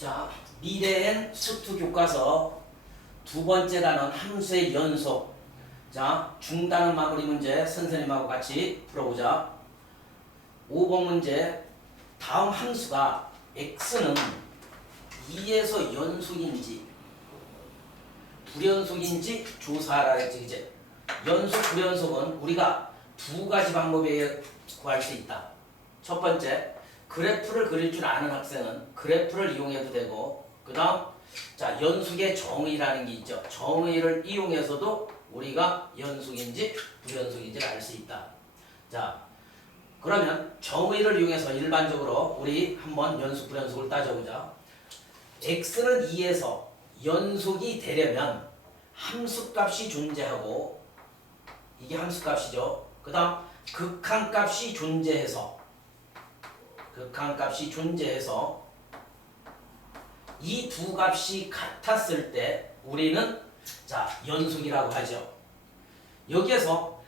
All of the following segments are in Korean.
자, 미래엔 수투 교과서 두 번째 단원 함수의 연속. 자, 중단원 마무리 문제 선생님하고 같이 풀어보자. 5번 문제. 다음 함수가 x는 2에서 연속인지 불연속인지 조사하라 했지, 이제. 연속, 불연속은 우리가 두 가지 방법에 구할 수 있다. 첫 번째, 그래프를 그릴 줄 아는 학생은 그래프를 이용해도 되고, 그 다음, 자, 연속의 정의라는 게 있죠. 정의를 이용해서도 우리가 연속인지 불연속인지를 알 수 있다. 자, 그러면 정의를 이용해서 일반적으로 우리 한번 연속, 불연속을 따져보자. x는 2에서 연속이 되려면 함수값이 존재하고, 이게 함수값이죠. 그 다음 극한값이 존재해서 이 두 값이 같았을 때 우리는 자 연속이라고 하죠. 여기에서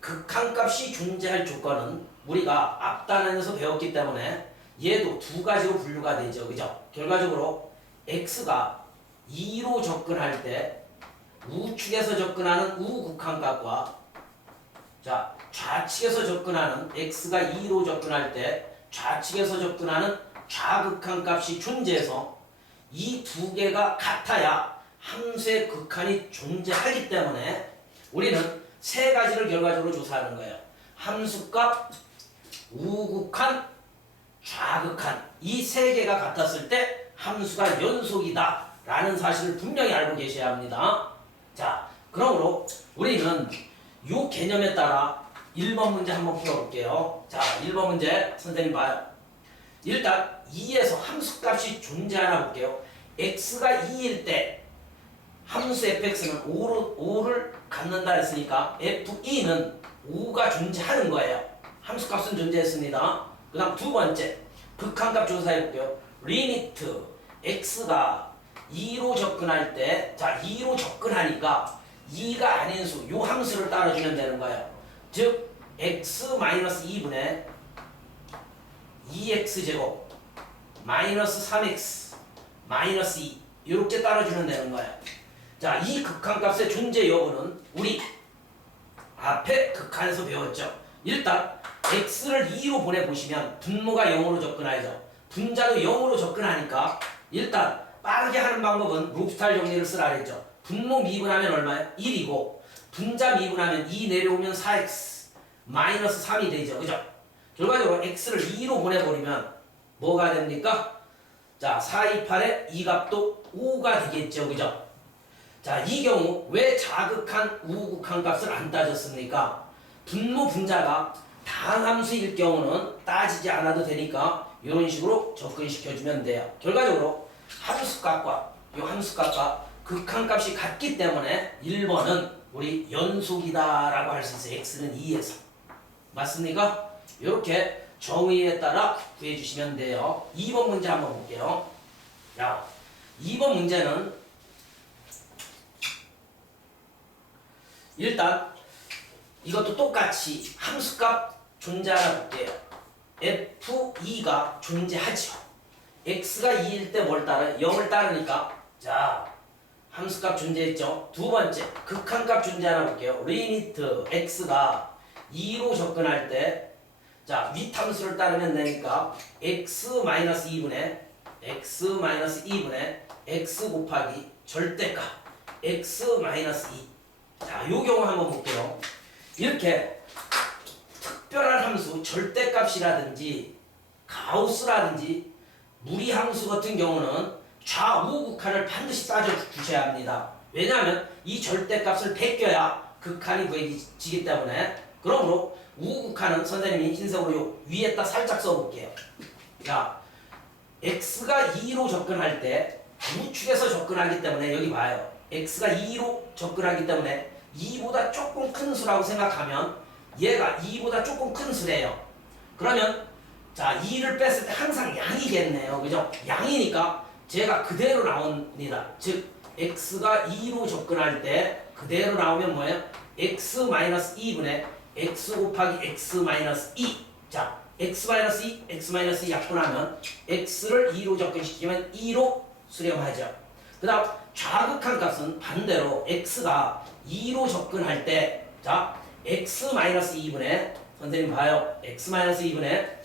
극한값이 존재할 조건은 우리가 앞 단원에서 배웠기 때문에 얘도 두 가지로 분류가 되죠. 그죠? 결과적으로 x가 2로 접근할 때 우측에서 접근하는 우극한값과 자 좌측에서 접근하는 x가 2로 접근할 때 좌측에서 접근하는 좌극한값이 존재해서 이 두 개가 같아야 함수의 극한이 존재하기 때문에 우리는 세 가지를 결과적으로 조사하는 거예요. 함수값, 우극한, 좌극한, 이 세 개가 같았을 때 함수가 연속이다 라는 사실을 분명히 알고 계셔야 합니다. 자, 그러므로 우리는 이 개념에 따라 1번 문제 한번 풀어볼게요. 자, 1번 문제 선생님 봐요. 일단 2에서 함수값이 존재하나 볼게요. x가 2일 때 함수 fx는 5를 갖는다 했으니까 f2는 5가 존재하는 거예요. 함수값은 존재했습니다. 그 다음 두 번째 극한값 조사해 볼게요. 리미트 x가 2로 접근할 때, 자 2로 접근하니까 2가 아닌 수, 요 함수를 따라주면 되는 거예요. 즉 x-2분의 2x제곱 마이너스 3x 마이너스 2 이렇게 따라주면 되는 거예요. 자, 이 극한값의 존재 여부는 우리 앞에 극한에서 배웠죠. 일단 x를 2로 보내보시면 분모가 0으로 접근하죠. 분자도 0으로 접근하니까 일단 빠르게 하는 방법은 롭스탈 정리를 쓰라 그랬죠. 분모 미분하면 얼마예요? 1이고 분자 미분하면 2 내려오면 4x 마이너스 3이 되죠. 그죠? 결과적으로 x를 2로 보내버리면 뭐가 됩니까? 자, 4, 2, 8에 이 값도 5가 되겠죠. 그죠? 자, 이 경우 왜 자극한, 우극한 값을 안 따졌습니까? 분모 분자가 다항함수일 경우는 따지지 않아도 되니까 이런 식으로 접근시켜주면 돼요. 결과적으로 함수값과 이 함수값과 극한값이 같기 때문에 1번은 우리 연속이다라고 할 수 있어요. x는 2에서. 맞습니까? 이렇게 정의에 따라 구해주시면 돼요. 2번 문제 한번 볼게요. 자, 2번 문제는 일단 이것도 똑같이 함수값 존재하나 볼게요. f2가 존재하죠. x가 2일 때 뭘 따라요? 0을 따르니까 자 함수값 존재했죠. 두 번째 극한값 존재하나 볼게요. 리미트 x가 2로 접근할 때 자 윗함수를 따르면 되니까 x-2분의 x 곱하기 절대값 x-2 자, 요 경우 한번 볼게요. 이렇게 특별한 함수 절대값이라든지 가우스라든지 무리함수 같은 경우는 좌우 극한을 반드시 따져주셔야 합니다. 왜냐하면 이 절대값을 베껴야 극한이 구해지기 때문에. 그러므로 우극한은 선생님이 흰색으로 요 위에다 살짝 써볼게요. 자, x가 2로 접근할 때 우측에서 접근하기 때문에 여기 봐요. x가 2로 접근하기 때문에 2보다 조금 큰 수라고 생각하면 얘가 2보다 조금 큰 수래요. 그러면 자 2를 뺐을 때 항상 양이겠네요. 그죠? 양이니까 제가 그대로 나옵니다. 즉 x가 2로 접근할 때 그대로 나오면 뭐예요? x-2분의 x 곱하기 x-2 자 x-2, x-2 약분하면 x를 2로 접근시키면 2로 수렴하죠. 그 다음 좌극한 값은 반대로 x가 2로 접근할 때 자 x-2분의 선생님 봐요. x-2분의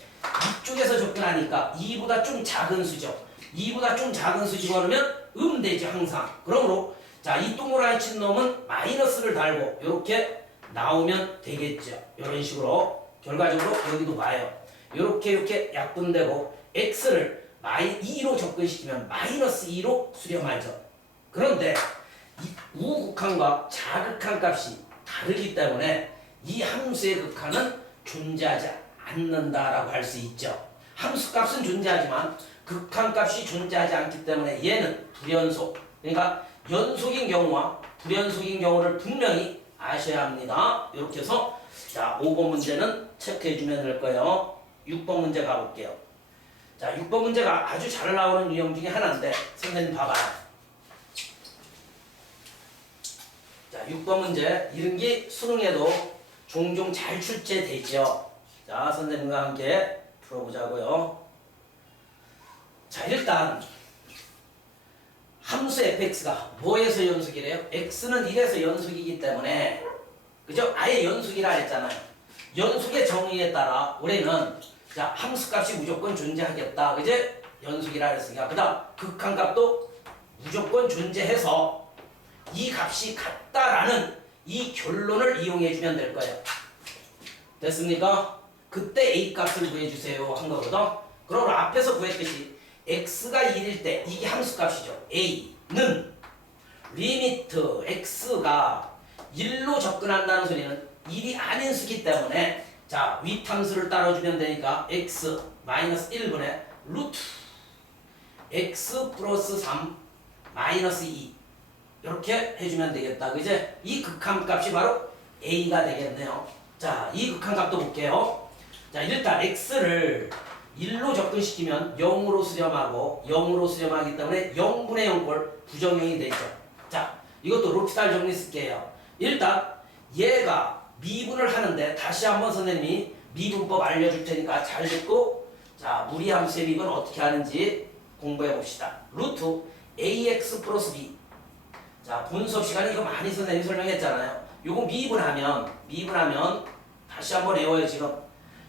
이쪽에서 접근하니까 2보다 좀 작은 수죠. 2보다 좀 작은 수 집어넣으면 되죠 항상. 그러므로 자 이 동그라미 친 놈은 마이너스를 달고 이렇게 나오면 되겠죠. 이런 식으로 결과적으로 여기도 봐요. 이렇게 약분되고 x를 2로 접근시키면 마이너스 2로 수렴하죠. 그런데 이 우극한과 자극한 값이 다르기 때문에 이 함수의 극한은 존재하지 않는다라고 할 수 있죠. 함수 값은 존재하지만 극한 값이 존재하지 않기 때문에 얘는 불연속, 그러니까 연속인 경우와 불연속인 경우를 분명히 아셔야 합니다. 이렇게 해서 자 5번 문제는 체크해 주면 될 거예요. 6번 문제 가볼게요. 자 6번 문제가 아주 잘 나오는 유형 중에 하나인데 선생님 봐봐요. 자 6번 문제 이런 게 수능에도 종종 잘 출제되죠. 자 선생님과 함께 풀어보자고요. 자 일단 함수 fx가 뭐에서 연속이래요? x는 1에서 연속이기 때문에 그죠? 아예 연속이라 했잖아요. 연속의 정의에 따라 우리는 자 함수값이 무조건 존재하겠다. 그제? 연속이라 했으니까 그 다음 극한값도 무조건 존재해서 이 값이 같다라는 이 결론을 이용해 주면 될 거예요. 됐습니까? 그때 a값을 구해주세요 한 거거든. 그럼 앞에서 구했듯이 x가 1일 때 이게 함수값이죠. a는 리미트 x가 1로 접근한다는 소리는 1이 아닌 수기 때문에 자 윗함수를 따라주면 되니까 x 마이너스 1분의 루트 x 플러스 3 마이너스 2 이렇게 해주면 되겠다. 그제? 이 극한값이 바로 a가 되겠네요. 자 이 극한값도 볼게요. 자 일단 x를 1로 접근시키면 0으로 수렴하고 0으로 수렴하기 때문에 0분의 0꼴 부정형이 되죠. 자 이것도 로피탈 정리 쓸게요. 일단 얘가 미분을 하는데 다시 한번 선생님이 미분법 알려줄 테니까 잘 듣고 자 무리함수의 미분 어떻게 하는지 공부해 봅시다. 루트 ax 플러스 b 자 본 수업 시간에 이거 많이 선생님이 설명했잖아요. 요거 미분하면 다시 한번 외워요. 지금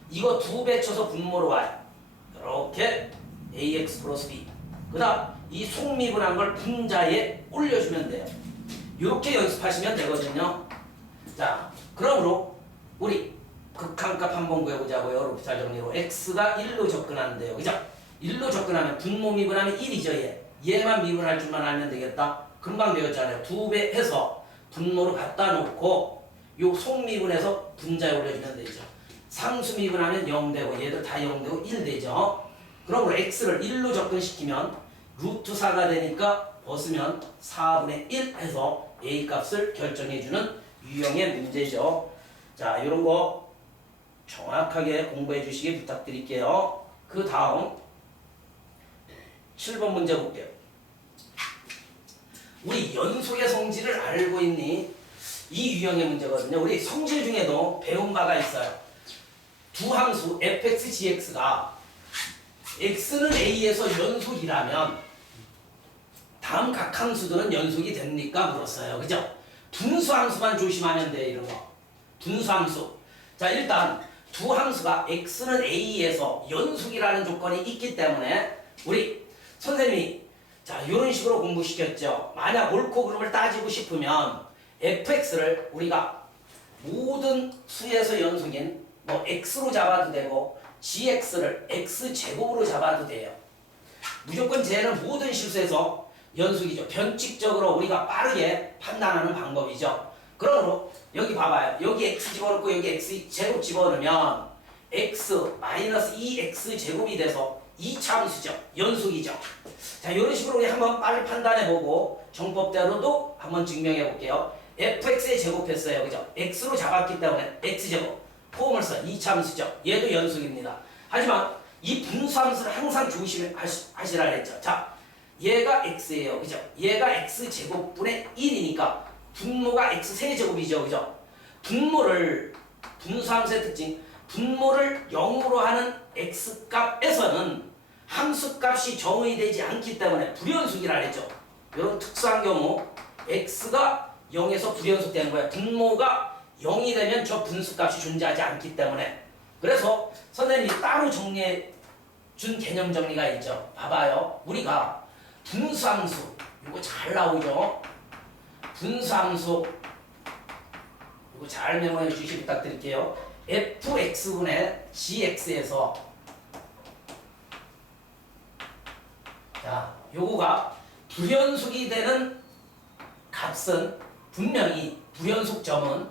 이거 2배 쳐서 분모로 와요. 이렇게 ax 플러스 b 그 다음 이 속미분한 걸 분자에 올려주면 돼요. 이렇게 연습하시면 되거든요. 자 그러므로 우리 극한값 한번 구해보자고요. 로피탈 정리로 x가 1로 접근하는데요. 그죠? 1로 접근하면 분모 미분하면 1이죠. 얘만 미분할 줄만 알면 되겠다. 금방 배웠잖아요. 2배 해서 분모로 갖다 놓고 요 속미분해서 분자에 올려주면 되죠. 상수 미분하면 0 되고 얘들 다 0 되고 1 되죠. 그러므로 x를 1로 접근시키면 루트 4가 되니까 벗으면 4분의 1 해서 a 값을 결정해주는 유형의 문제죠. 자 이런 거 정확하게 공부해 주시기 부탁드릴게요. 그 다음 7번 문제 볼게요. 우리 연속의 성질을 알고 있니? 이 유형의 문제거든요. 우리 성질 중에도 배운 바가 있어요. 두 함수 fx, gx가 x는 a에서 연속이라면 다음 각 함수들은 연속이 됩니까? 물었어요. 그죠? 분수 함수만 조심하면 돼. 이런 거. 분수 함수. 자 일단 두 함수가 x는 a에서 연속이라는 조건이 있기 때문에 우리 선생님이 자 이런 식으로 공부시켰죠. 만약 옳고 그름을 따지고 싶으면 fx를 우리가 모든 수에서 연속인 뭐 x로 잡아도 되고 gx를 x제곱으로 잡아도 돼요. 무조건 쟤는 모든 실수에서 연속이죠. 변칙적으로 우리가 빠르게 판단하는 방법이죠. 그러므로 여기 봐봐요. 여기 x 집어넣고 여기 x제곱 집어넣으면 x 마이너스 2x 제곱이 돼서 2차 함수죠. 연속이죠. 자 이런 식으로 우리 한번 빨리 판단해보고 정법대로도 한번 증명해볼게요. fx에 제곱했어요. 그죠? x로 잡았기 때문에 x제곱 포함을 써 2차 함수죠. 얘도 연속입니다. 하지만 이 분수함수를 항상 조심하시라 했죠. 자 얘가 x예요. 그죠? 얘가 x제곱분의 1이니까 분모가 x 세제곱이죠. 그죠? 분모를 분수함수의 특징 분모를 0으로 하는 x값에서는 함수값이 정의되지 않기 때문에 불연속이라 했죠. 이런 특수한 경우 x가 0에서 불연속되는 거예요. 분모가 0이 되면 저 분수값이 존재하지 않기 때문에. 그래서 선생님이 따로 정리해 준 개념 정리가 있죠. 봐봐요. 우리가 분수함수 이거 잘 나오죠. 분수함수 이거 잘 메모해 주시 부탁드릴게요. fx분의 gx에서 자, 요거가 불연속이 되는 값은 분명히 불연속점은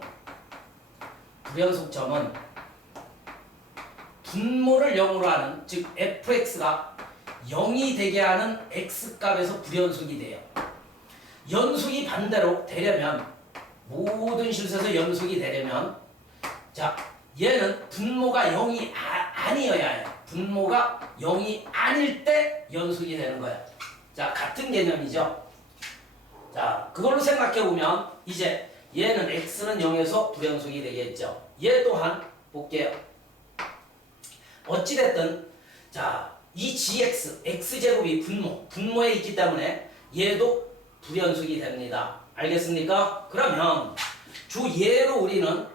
분모를 0으로 하는 즉 fx가 0이 되게 하는 x값에서 불연속이 돼요. 연속이 반대로 되려면 모든 실수에서 연속이 되려면 자 얘는 분모가 0이 아니어야 해요. 분모가 0이 아닐 때 연속이 되는 거예요. 자 같은 개념이죠. 자 그걸로 생각해 보면 이제 얘는 x는 0에서 불연속이 되겠죠. 얘 또한 볼게요. 어찌됐든 자 이 gx x제곱이 분모에 있기 때문에 얘도 불연속이 됩니다. 알겠습니까? 그러면 주 예로 우리는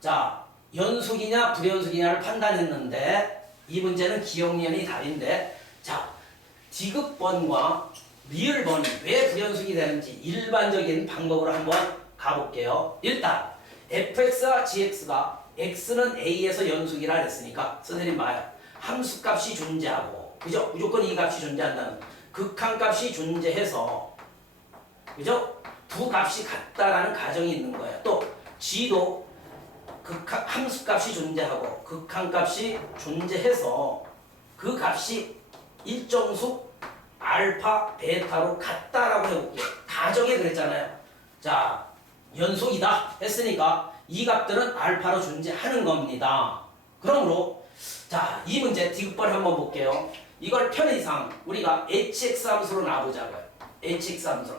자 연속이냐 불연속이냐를 판단했는데 이 문제는 기억연이 답인데 자 디귿번과 리을번이 왜 불연속이 되는지 일반적인 방법으로 한번 가볼게요. 일단 fx와 gx가 x는 a에서 연속이라 했으니까 선생님 봐요. 함수값이 존재하고 그죠? 무조건 이 값이 존재한다는 극한값이 존재해서 그죠? 두 값이 같다라는 가정이 있는 거예요. 또 g도 함수값이 존재하고 극한값이 존재해서 그 값이 일정수 알파, 베타로 같다라고 해볼게요. 가정에 그랬잖아요. 자, 연속이다 했으니까 이 값들은 알파로 존재하는 겁니다. 그러므로 자, 이 문제 디귿번 한번 볼게요. 이걸 편의상 우리가 hx 함수로 놔보자고요. hx 함수로.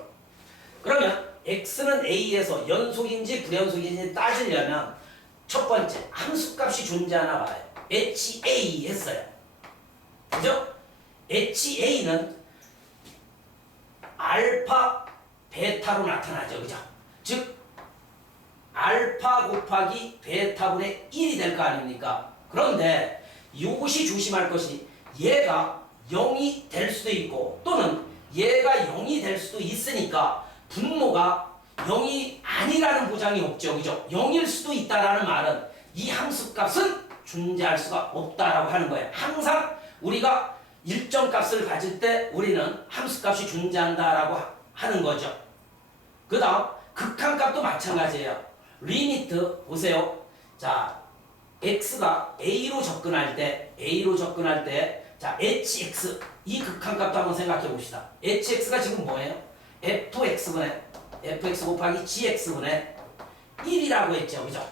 그러면 x는 a에서 연속인지 불연속인지 따지려면 첫 번째 함수값이 존재하나 봐요. ha 했어요. 그죠? ha는 알파, 베타로 나타나죠. 그죠? 즉 알파 곱하기 베타분의 1이 될 거 아닙니까? 그런데 이것이 조심할 것이 얘가 0이 될 수도 있고 또는 얘가 0이 될 수도 있으니까 분모가 0이 아니라는 보장이 없죠. 그죠? 0일 수도 있다라는 말은 이 함수값은 존재할 수가 없다라고 하는 거예요. 항상 우리가 일정 값을 가질 때 우리는 함수값이 존재한다라고 하는 거죠. 그 다음 극한값도 마찬가지예요. 리미트 보세요. 자 x가 a로 접근할 때 자 hx 이 극한값도 한번 생각해 봅시다. hx가 지금 뭐예요? fx 곱하기 gx분의 1이라고 했죠. 그죠?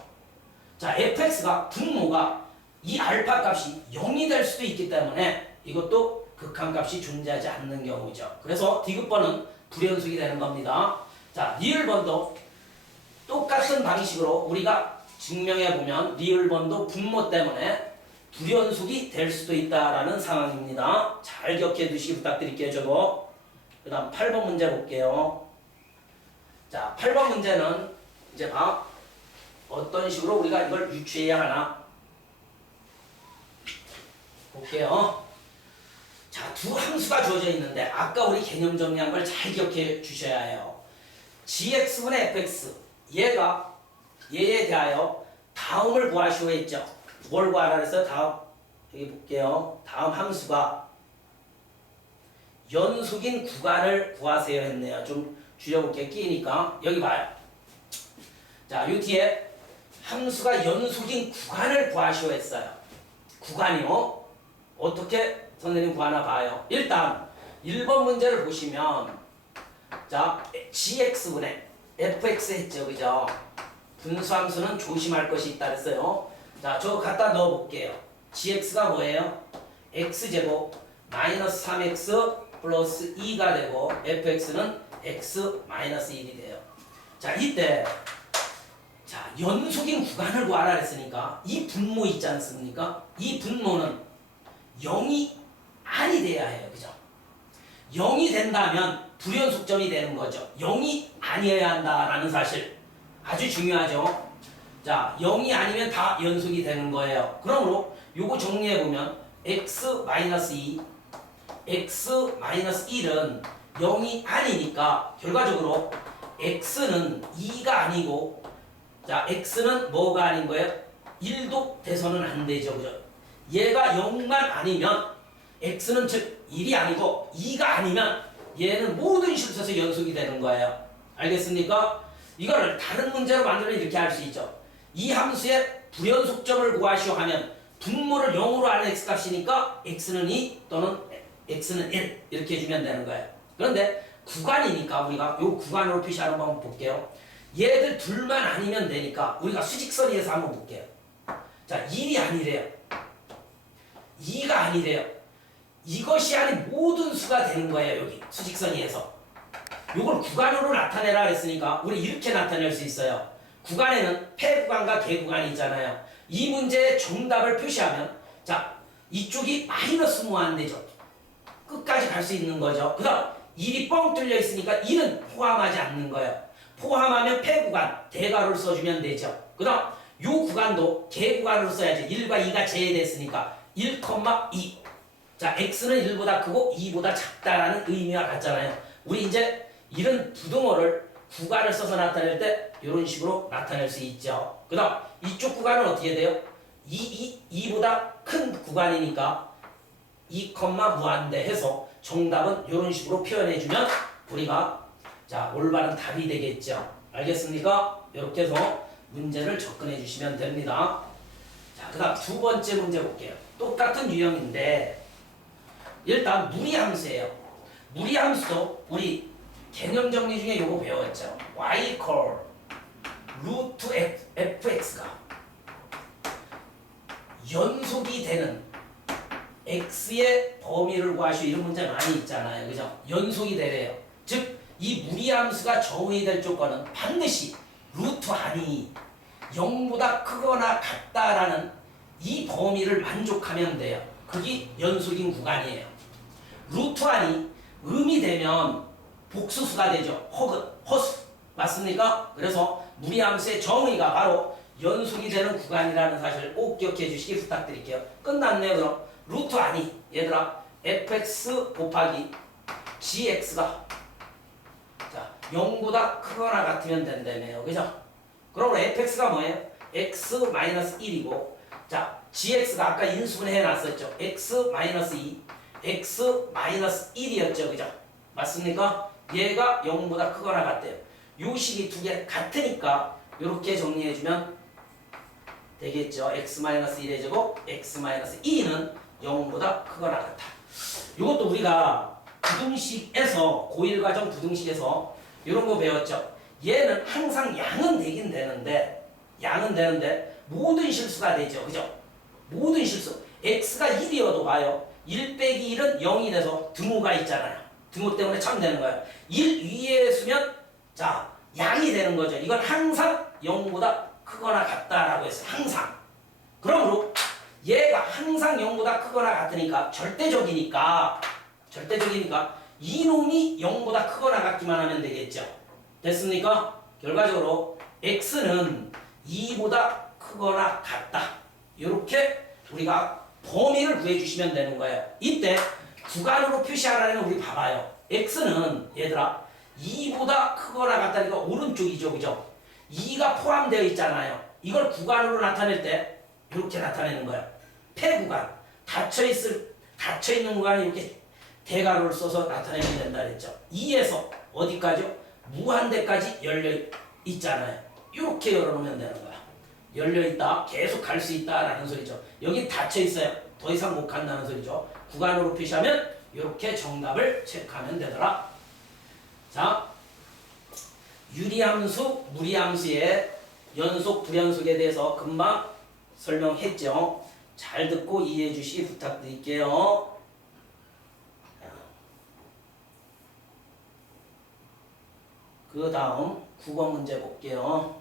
자 fx가 분모가 이 알파 값이 0이 될 수도 있기 때문에 이것도 극한값이 존재하지 않는 경우죠. 그래서 디귿번은 불연속이 되는 겁니다. 자 리을번도 똑같은 방식으로 우리가 증명해보면 리을번도 분모 때문에 불연속이 될 수도 있다라는 상황입니다. 잘 기억해 두시기 부탁드릴게요. 저도. 그 다음 8번 문제 볼게요. 자 8번 문제는 이제 어떤 식으로 우리가 이걸 유추해야 하나 볼게요. 자 두 함수가 주어져 있는데 아까 우리 개념 정리한 걸 잘 기억해 주셔야 해요. gx분의 fx 얘에 대하여 다음을 구하시오 했죠. 뭘 구하라 그랬어요? 다음 여기 볼게요. 다음 함수가 연속인 구간을 구하세요 했네요. 좀 줄여볼게요. 끼니까 여기 봐요. 자, 요 뒤에 함수가 연속인 구간을 구하시오 했어요. 구간이요. 어떻게 선생님 구하나 봐요. 일단 1번 문제를 보시면 자 gx분의 fx 했죠. 그죠? 분수함수는 조심할 것이 있다 그랬어요. 자, 저거 갖다 넣어볼게요. gx가 뭐예요? x제곱 마이너스 3x 플러스 2가 되고 fx는 x 마이너스 1이 돼요. 자, 이때 자, 연속인 구간을 구하라 했으니까 이 분모 있지 않습니까? 이 분모는 0이 아니 돼야 해요. 그죠? 0이 된다면 불연속점이 되는 거죠. 0이 아니어야 한다라는 사실 아주 중요하죠. 자, 0이 아니면 다 연속이 되는 거예요. 그러므로 요거 정리해보면 x-2, x-1은 0이 아니니까 결과적으로 x는 2가 아니고, 자, x는 뭐가 아닌 거예요? 1도 돼서는 안 되죠. 그죠? 얘가 0만 아니면 x는 즉 1이 아니고 2가 아니면 얘는 모든 실수에서 연속이 되는 거예요. 알겠습니까? 이거를 다른 문제로 만들면 이렇게 할 수 있죠. 이 함수의 불연속점을 구하시오 하면 분모를 0으로 하는 x값이니까 x는 2 또는 x는 1 이렇게 해주면 되는 거예요. 그런데 구간이니까 우리가 요 구간으로 표시하는 거 한번 볼게요. 얘들 둘만 아니면 되니까 우리가 수직선에서 한번 볼게요. 자, 1이 아니래요. 2가 아니래요. 이것이 아닌 모든 수가 되는 거예요. 여기 수직선에서. 요걸 구간으로 나타내라 했으니까 우리 이렇게 나타낼 수 있어요. 구간에는 폐구간과 개구간이 있잖아요. 이 문제의 정답을 표시하면, 자, 이쪽이 마이너스 무한대죠. 끝까지 갈 수 있는 거죠. 그 다음 1이 뻥 뚫려 있으니까 1은 포함하지 않는 거예요. 포함하면 폐구간 대괄호를 써주면 되죠. 그 다음 요 구간도 개구간으로 써야지. 1과 2가 제외됐으니까 1,2. 자, x는 1보다 크고 2보다 작다라는 의미와 같잖아요. 우리 이제 이런 부등호를 구간을 써서 나타낼 때 이런 식으로 나타낼 수 있죠. 그 다음 이쪽 구간은 어떻게 돼요? 2보다 큰 구간이니까 2, 무한대 해서 정답은 이런 식으로 표현해주면 우리가, 자, 올바른 답이 되겠죠. 알겠습니까? 이렇게 해서 문제를 접근해 주시면 됩니다. 자, 그 다음 두 번째 문제 볼게요. 똑같은 유형인데 일단 무리함수예요. 무리함수도 우리 개념 정리 중에 요거 배웠죠. y equal 루트 fx가 연속이 되는 x의 범위를 구하시오. 이런 문제 많이 있잖아요. 그죠? 연속이 되래요. 즉, 이 무리함수가 정의이 될 조건은 반드시 루트 안이 0보다 크거나 같다라는 이 범위를 만족하면 돼요. 그게 연속인 구간이에요. 루트 안이 음이 되면 복수수가 되죠. 혹은 허수. 맞습니까? 그래서 무리함수의 정의가 바로 연속이 되는 구간이라는 사실을 꼭 기억해 주시기 부탁드릴게요. 끝났네요. 그럼 루트 안이, 얘들아, fx 곱하기 gx가, 자, 0보다 크거나 같으면 된다며요. 그죠? 그러면 fx가 뭐예요? x-1이고, 자, gx가 아까 인수분 해놨었죠. x-2, x-1이었죠. 그죠? 맞습니까? 얘가 0보다 크거나 같대요. 요 식이 두 개 같으니까 이렇게 정리해주면 되겠죠. x-1의 제곱, x-2는 0보다 크거나 같다. 이것도 우리가 부등식에서, 고1과정 부등식에서 이런 거 배웠죠. 얘는 항상 양은 되긴 되는데, 모든 실수가 되죠. 그죠? 모든 실수. x가 1이어도 봐요. 1 빼기 1은 0이 돼서 등호가 있잖아요. 등호 때문에 참 되는 거예요. 1 위에 수면, 자, 양이 되는 거죠. 이건 항상 0보다 크거나 같다라고 했어요. 항상. 그러므로 얘가 항상 0보다 크거나 같으니까 절대적이니까 이놈이 0보다 크거나 같기만 하면 되겠죠. 됐습니까? 결과적으로 x는 2보다 크거나 같다. 이렇게 우리가 범위를 구해주시면 되는 거예요. 이때 구간으로 표시하라는 우리 봐봐요. x는 얘들아 2보다 크거나 같다니까 오른쪽이죠. 그죠? 2가 포함되어 있잖아요. 이걸 구간으로 나타낼 때 이렇게 나타내는 거예요. 폐구간, 닫혀있는 구간에 이렇게 대괄호를 써서 나타내면 된다 그랬죠. 2에서 어디까지요? 무한대까지 열려 있잖아요. 이렇게 열어놓으면 되는 거야. 열려있다, 계속 갈 수 있다라는 소리죠. 여기 닫혀있어요. 더 이상 못 간다는 소리죠. 구간으로 표시하면 이렇게 정답을 체크하면 되더라. 자, 유리함수, 무리함수의 연속, 불연속에 대해서 금방 설명했죠. 잘 듣고 이해해 주시기 부탁드릴게요. 그 다음 국어 문제 볼게요.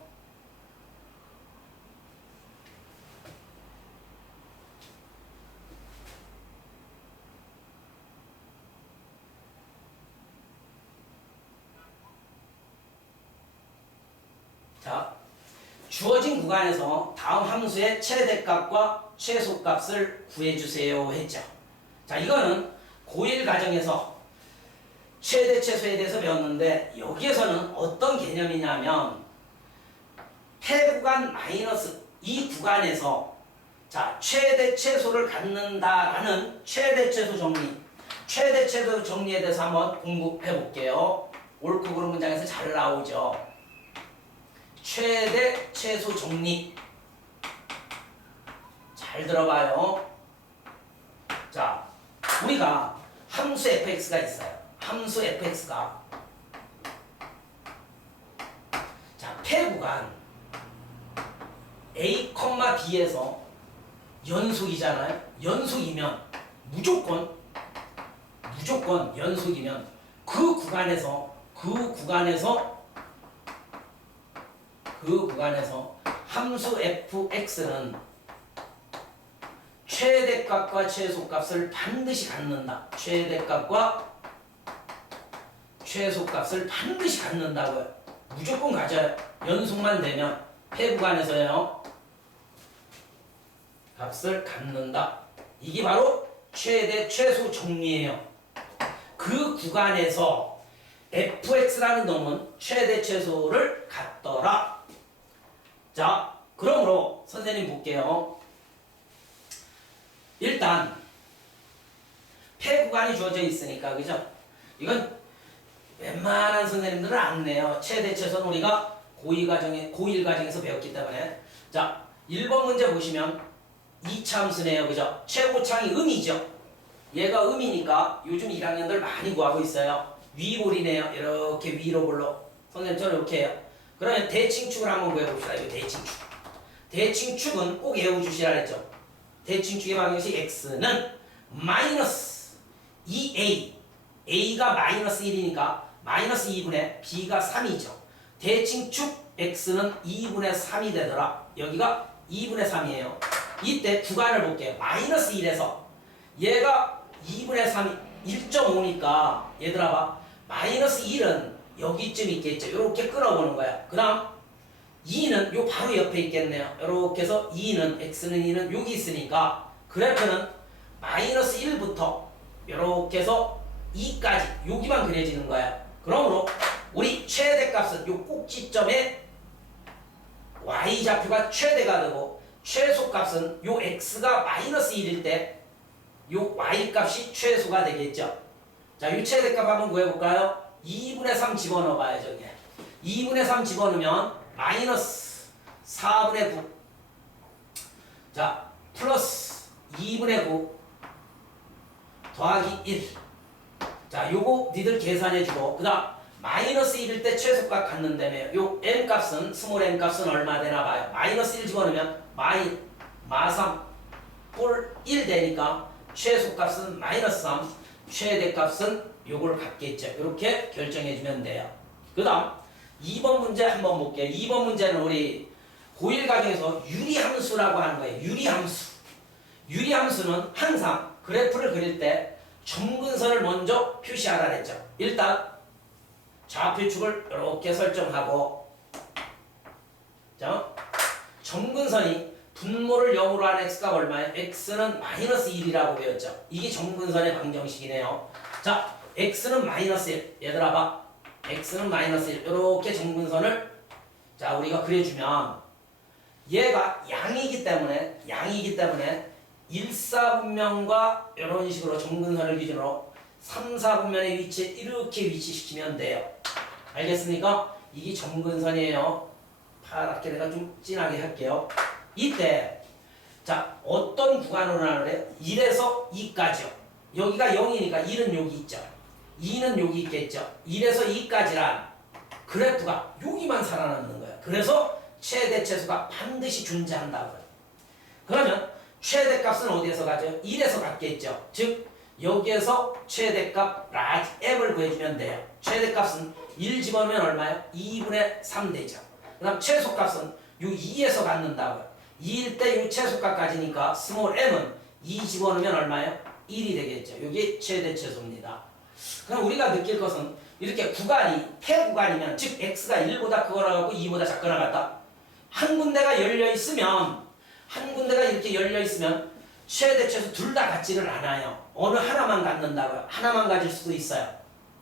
주어진 구간에서 다음 함수의 최대값과 최소값을 구해주세요 했죠. 자, 이거는 고1 과정에서 최대 최소에 대해서 배웠는데 여기에서는 어떤 개념이냐면 폐구간 마이너스 이 구간에서 자 최대 최소를 갖는다라는 최대 최소 정리 최대 최소 정리에 대해서 한번 공부해 볼게요. 옳고 그른 문장에서 잘 나오죠. 최대 최소 정리 잘 들어봐요. 자, 우리가 함수 fx가 있어요. 함수 fx가 자 폐구간 a, b에서 연속이잖아요. 연속이면 무조건 연속이면 그 구간에서 함수 fx는 최대값과 최소값을 반드시 갖는다. 최대값과 최소값을 반드시 갖는다고요. 무조건 가져요. 연속만 되면 폐구간에서요. 값을 갖는다. 이게 바로 최대 최소 정리예요. 그 구간에서 fx라는 놈은 최대 최소를 갖더라. 자, 그러므로 선생님 볼게요. 일단 폐구간이 주어져 있으니까 그죠? 이건 웬만한 선생님들은 안 내요. 최대 최소는 우리가 고1 과정에서 배웠기 때문에. 자, 1번 문제 보시면 2차 함수네요. 그죠? 최고창이 음이죠. 얘가 음이니까 요즘 1학년들 많이 구하고 있어요. 위볼이네요. 이렇게 위로 볼로. 선생님 저는 이렇게 해요. 그러면 대칭축을 한번 구해봅시다. 이거 대칭축. 대칭축은 꼭 외워주시라 했죠. 대칭축의 방정식 x는 마이너스 2a a가 마이너스 1이니까 마이너스 2분의 b가 3이죠. 대칭축 x는 2분의 3이 되더라. 여기가 2분의 3이에요. 이때 구간을 볼게요. 마이너스 1에서 얘가 2분의 3이 1.5니까 얘들아 봐. 마이너스 1은 여기쯤 있겠죠. 이렇게 끌어보는 거야. 그 다음 2는 요 바로 옆에 있겠네요. 이렇게 해서 2는 x는 2는 여기 있으니까 그래프는 마이너스 1부터 이렇게 해서 2까지 여기만 그려지는 거야. 그러므로 우리 최대값은 요 꼭지점에 y좌표가 최대가 되고 최소값은 요 x가 마이너스 1일 때 요 y값이 최소가 되겠죠. 자, 요 최대값 한번 구해볼까요? 2분의 3 집어넣어봐요. 저기 2분의 3 집어넣으면 마이너스 4분의 9 자, 플러스 2분의 9 더하기 1 자, 요거 니들 계산해주고 그 다음 마이너스 1일 때 최소값 갖는다며 요 m값은 스몰 m값은 얼마 되나 봐요. 마이너스 1 집어넣으면 마3 뿔 1 되니까 최소값은 마이너스 3 최대값은 요걸 갖겠죠. 이렇게 결정해주면 돼요. 그 다음 2번 문제 한번 볼게요. 2번 문제는 우리 고1 과정에서 유리함수라고 하는 거예요. 유리함수. 유리함수는 항상 그래프를 그릴 때 점근선을 먼저 표시하라 했죠. 일단 좌표축을 이렇게 설정하고 자, 점근선이 분모를 0으로 한 x가 얼마예요? x는 마이너스 1이라고 배웠죠. 이게 점근선의 방정식이네요. 자, x는 마이너스 1. 얘들아 봐. x는 마이너스 1. 이렇게 점근선을 자 우리가 그려주면 얘가 양이기 때문에 1사분면과 이런 식으로 점근선을 기준으로 3사분면의 위치에 이렇게 위치시키면 돼요. 알겠습니까? 이게 점근선이에요. 파랗게 내가 좀 진하게 할게요. 이때 자 어떤 구간으로 나누래요? 1에서 2까지요. 여기가 0이니까 1은 여기 있죠. 2는 여기 있겠죠. 1에서 2까지란 그래프가 여기만 살아남는 거야. 그래서 최대 최소가 반드시 존재한다고요. 그러면 최대값은 어디에서 가죠? 1에서 갖겠죠. 즉 여기에서 최대값 라지 m을 구해주면 돼요. 최대값은 1 집어넣으면 얼마예요? 2분의 3 되죠. 그 다음 최소값은 요 2에서 갖는다고요. 2일 때 요 최소값까지니까 스몰 m은 2 집어넣으면 얼마예요? 1이 되겠죠. 이게 최대 최소입니다. 그럼 우리가 느낄 것은 이렇게 구간이 폐구간이면 즉 x가 1보다 크거나 같고 2보다 작거나 같다. 한 군데가 열려 있으면 한 군데가 이렇게 열려 있으면 최대 최소 둘 다 같지를 않아요. 어느 하나만 갖는다고요. 하나만 가질 수도 있어요.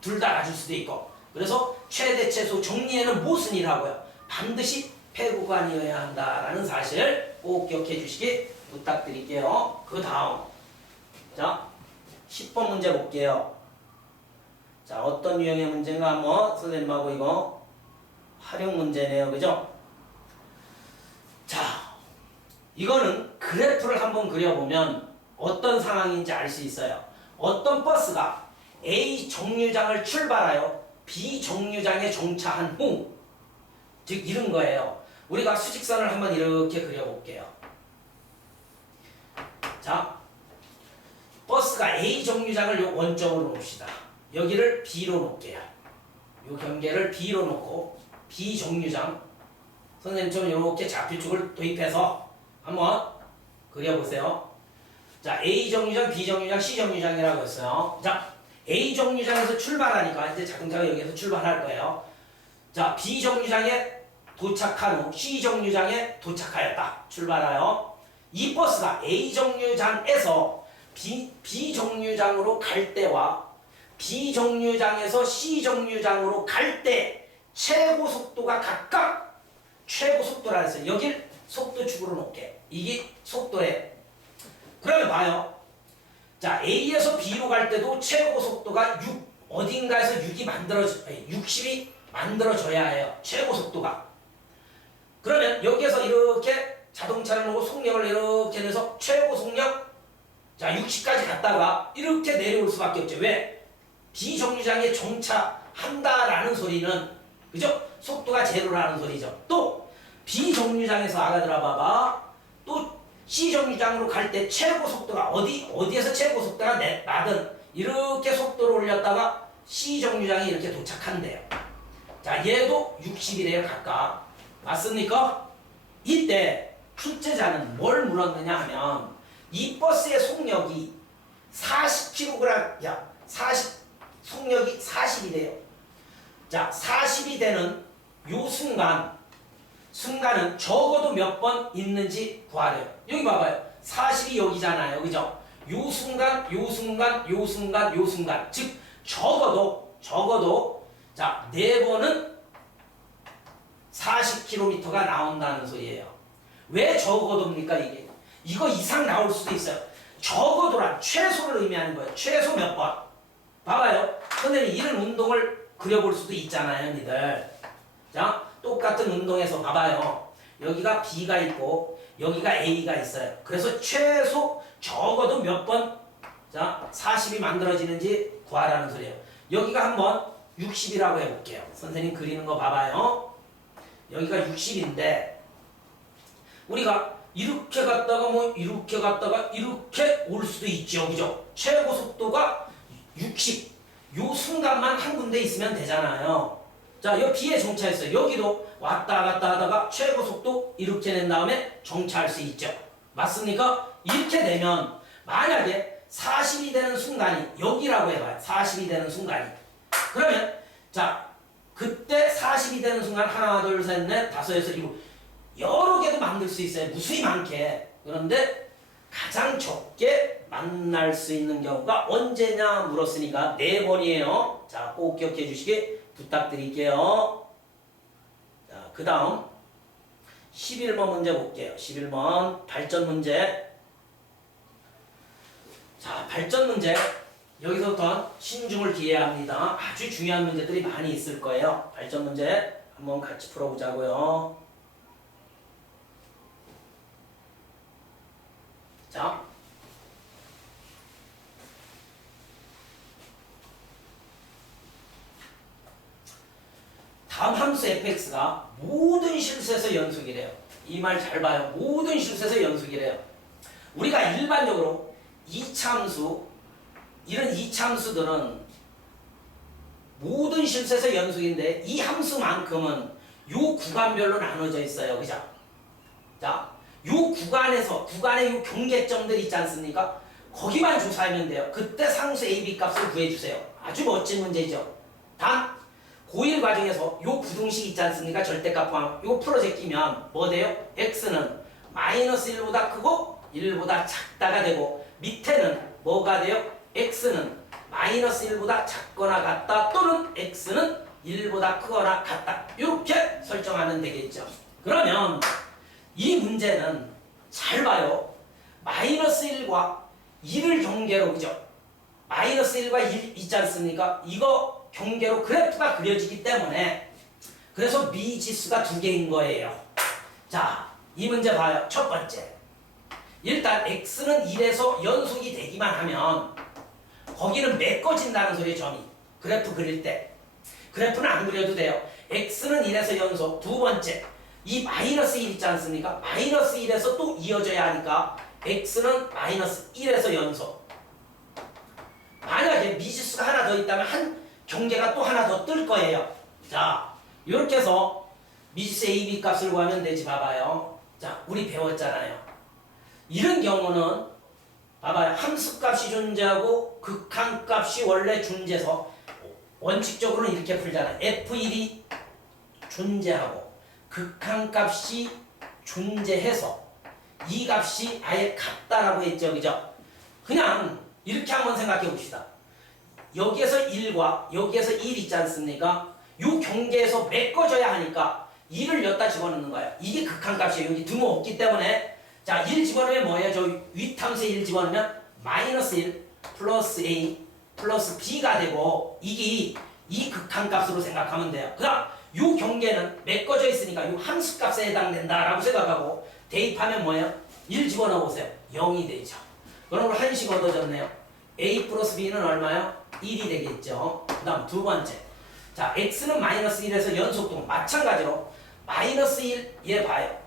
둘 다 가질 수도 있고. 그래서 최대 최소 정리에는 모순이라고요. 반드시 폐구간이어야 한다라는 사실을 꼭 기억해 주시기 부탁드릴게요. 그 다음 자 10번 문제 볼게요. 자 어떤 유형의 문제인가 한번 선생님하고 이거 활용 문제네요. 그죠? 자 이거는 그래프를 한번 그려보면 어떤 상황인지 알 수 있어요. 어떤 버스가 A 정류장을 출발하여 B 정류장에 정차한 후, 즉 이런 거예요. 우리가 수직선을 한번 이렇게 그려볼게요. 자, 버스가 A 정류장을 요 원점으로 놓읍시다. 여기를 B로 놓을게요. 요 경계를 B로 놓고 B 정류장, 선생님처럼 이렇게 좌표축을 도입해서 한번 그려보세요. 자, A 정류장, B 정류장, C 정류장이라고 했어요. 자, A 정류장에서 출발하니까 이제 자동차가 여기에서 출발할 거예요. 자, B 정류장에 도착한 후 C 정류장에 도착하였다. 출발하여 이 버스가 A 정류장에서 B 정류장으로 갈 때와 B 정류장에서 C 정류장으로 갈 때 최고 속도가 각각 최고 속도라 했어요. 여길 속도축으로 놓게. 이게 속도예요. 그러면 봐요. 자, A에서 B로 갈 때도 최고 속도가 6, 어딘가에서 60이 만들어져야 해요. 최고 속도가. 그러면 여기에서 이렇게 자동차를 놓고 속력을 이렇게 내서 최고 속력, 자, 60까지 갔다가 이렇게 내려올 수밖에 없죠. 왜? B 정류장에 정차한다라는 소리는, 그죠? 속도가 제로라는 소리죠. 또, B 정류장에서 아가들아 봐봐. 또, C 정류장으로 갈 때 최고 속도가 어디에서 최고 속도가 나든 이렇게 속도를 올렸다가 C 정류장에 이렇게 도착한대요. 자, 얘도 60이래요, 각각. 맞습니까? 이때 출제자는 뭘 물었느냐 하면 이 버스의 속력이 40kg, 속력이 40이래요. 자, 40이 되는 요 순간은 적어도 몇 번 있는지 구하래요. 여기 봐봐요. 40이 여기잖아요. 그죠? 요 순간, 즉 적어도 자, 4번은 40km가 나온다는 소리예요. 왜 적어도입니까 이게? 이거 이상 나올 수도 있어요. 적어도란 최소를 의미하는 거예요. 최소 몇 번. 봐봐요. 선생님이 이런 운동을 그려볼 수도 있잖아요. 니들. 자, 똑같은 운동에서 봐봐요. 여기가 B가 있고 여기가 A가 있어요. 그래서 최소 적어도 몇 번, 자, 40이 만들어지는지 구하라는 소리예요. 여기가 한번 60이라고 해볼게요. 선생님 그리는 거 봐봐요. 여기가 60인데 우리가 이렇게 갔다가 이렇게 갔다가 이렇게 올 수도 있죠. 그죠? 최고 속도가 60. 요 순간만 한 군데 있으면 되잖아요. 자, 여기 B에 정차했어요. 여기도 왔다 갔다 하다가 최고 속도 이렇게 낸 다음에 정차할 수 있죠. 맞습니까? 이렇게 되면 만약에 40이 되는 순간이 여기라고 해봐요. 40이 되는 순간이. 그러면 자, 그때 40이 되는 순간 하나, 둘, 셋, 넷, 다섯, 여섯, 일곱 여러 개도 만들 수 있어요. 무수히 많게. 그런데 가장 적게 만날 수 있는 경우가 언제냐 물었으니까 4번이에요. 자, 꼭 기억해 주시기 부탁드릴게요. 자, 그 다음 11번 문제 볼게요. 11번 발전 문제. 자, 발전 문제. 여기서부터 신중을 기해야 합니다. 아주 중요한 문제들이 많이 있을 거예요. 발전 문제 한번 같이 풀어보자고요. 자, 다음 함수 fx가 모든 실수에서 연속이래요. 이 말 잘 봐요. 모든 실수에서 연속이래요. 우리가 일반적으로 이차함수, 이런 이차함수들은 모든 실수에서 연속인데 이 함수만큼은 요 구간별로 나눠져 있어요. 그죠? 자, 요 구간의 요 경계점들 있지 않습니까? 거기만 조사하면 돼요. 그때 상수 AB 값을 구해주세요. 아주 멋진 문제죠. 단, 고1 과정에서 요 부등식 있지 않습니까? 절대값 포함. 요거 풀어 제끼면 뭐 돼요? x는 마이너스 1보다 크고 1보다 작다가 되고 밑에는 뭐가 돼요? x는 마이너스 1보다 작거나 같다 또는 x는 1보다 크거나 같다. 이렇게 설정하면 되겠죠. 그러면 이 문제는 잘 봐요. 마이너스 1과 1을 경계로 그죠? 마이너스 1과 1 있지 않습니까? 이거 경계로 그래프가 그려지기 때문에 그래서 미지수가 두 개인 거예요. 자, 이 문제 봐요. 첫 번째. 일단 x는 1에서 연속이 되기만 하면 거기는 메꿔진다는 소리예요. 점이. 그래프 그릴 때. 그래프는 안 그려도 돼요. x는 1에서 연속. 두 번째. 이 마이너스 1 있지 않습니까? 마이너스 1에서 또 이어져야 하니까 x는 마이너스 1에서 연속. 만약에 미지수가 하나 더 있다면 한 경계가 또 하나 더 뜰 거예요. 자, 이렇게 해서 미지수 a, b 값을 구하면 되지. 봐봐요. 자, 우리 배웠잖아요. 이런 경우는 봐봐요. 함수값이 존재하고 극한값이 원래 존재해서 원칙적으로는 이렇게 풀잖아요. f1이 존재하고 극한값이 존재해서 이 값이 아예 같다라고 했죠. 그죠? 그냥 이렇게 한번 생각해 봅시다. 여기에서 1과 여기에서 1 있지 않습니까? 요 경계에서 메꿔져야 하니까 1을 여기다 집어넣는 거예요. 이게 극한값이에요. 여기 등호 없기 때문에. 자, 1 집어넣으면 뭐예요? 저 윗함수에 1 집어넣으면 마이너스 1 플러스 a 플러스 b가 되고 이게 이 극한값으로 생각하면 돼요. 그 다음 요 경계는 메꿔져 있으니까 요 함수값에 해당된다라고 생각하고 대입하면 뭐예요? 1 집어넣어 보세요. 0이 되죠. 그럼 한식 얻어졌네요. a 플러스 b는 얼마요? 1이 되겠죠. 그 다음 두 번째. 자, x는 마이너스 1에서 연속동 마찬가지로 마이너스 1 얘 봐요.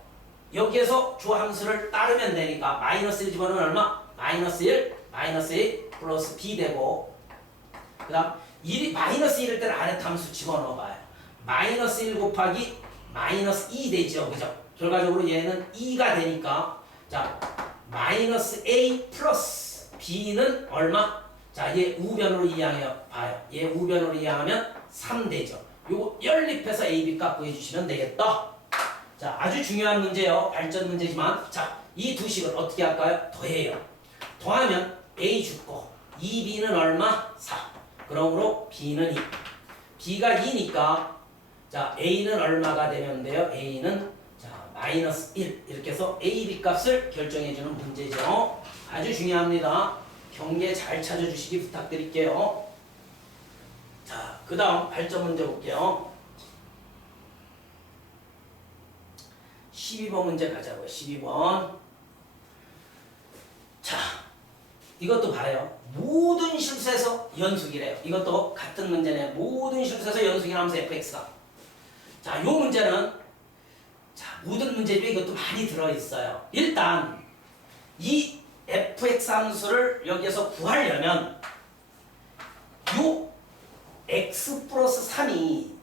여기에서 주함수를 따르면 되니까 마이너스 1 집어넣으면 얼마? 마이너스 1 마이너스 1 플러스 b 되고 그 다음 마이너스 1일 때는 아래 함수 집어넣어 봐요. 마이너스 1 곱하기 마이너스 2 되죠. 그죠? 결과적으로 얘는 2가 되니까 자 마이너스 a 플러스 b는 얼마? 자, 얘 우변으로 이항해요. 봐요. 얘 우변으로 이항하면 3 되죠. 요거 연립해서 a, b 값 구해주시면 되겠다. 자, 아주 중요한 문제예요. 발전 문제지만 자, 이 두 식을 어떻게 할까요? 더해요. 더하면 a 죽고 2b는 얼마? 4. 그러므로 b는 2. b가 2니까 자, a는 얼마가 되면 돼요? a는 자, 마이너스 1 이렇게 해서 a, b 값을 결정해주는 문제죠. 아주 중요합니다. 경계 잘 찾아주시기 부탁드릴게요. 자, 그 다음 발전 문제 볼게요. 12번 문제 가자고요. 12번. 자, 이것도 봐요. 모든 실수에서 연속이래요. 이것도 같은 문제네. 모든 실수에서 연속이라면서 fx가. 자, 요 문제는 자, 모든 문제 중에 이것도 많이 들어있어요. 일단 이 fx 함수를 여기에서 구하려면 요 x 플러스 3이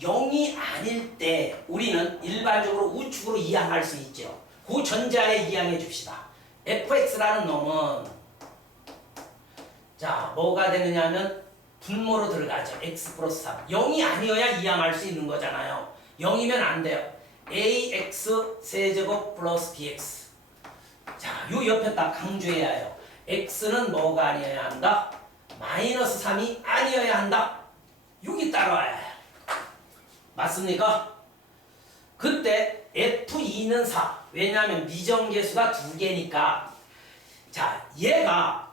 0이 아닐 때 우리는 일반적으로 우측으로 이항할 수 있죠. 그 전자에 이항해 줍시다. fx라는 놈은 자, 뭐가 되느냐 하면 분모로 들어가죠. x 플러스 3. 0이 아니어야 이항할 수 있는 거잖아요. 0이면 안 돼요. ax 세제곱 플러스 bx. 자, 요 옆에 딱 강조해야 해요. x는 뭐가 아니어야 한다? 마이너스 3이 아니어야 한다. 여기 따라와야 해요. 맞습니까? 그때 f2는 4. 왜냐하면 미정계수가 두 개니까. 자, 얘가